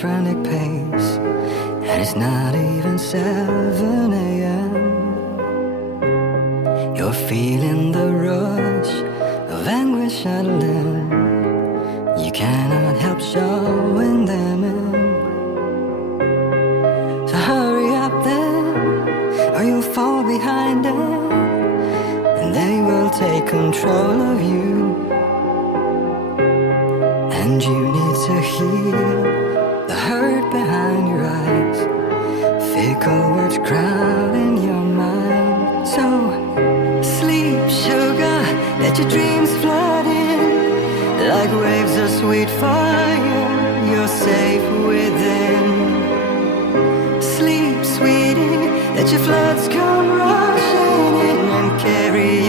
frantic pace, and it's not even 7 a.m. You're feeling the rush of anguish settling. You cannot help showing them in. So hurry up then, or you'll fall behind them, and they will take control of you. And you need to hear the hurt behind your eyes, fickle words crowding your mind. So sleep, sugar, let your dreams flood in like waves of sweet fire. You're safe within. Sleep, sweetie, let your floods come rushing in and carry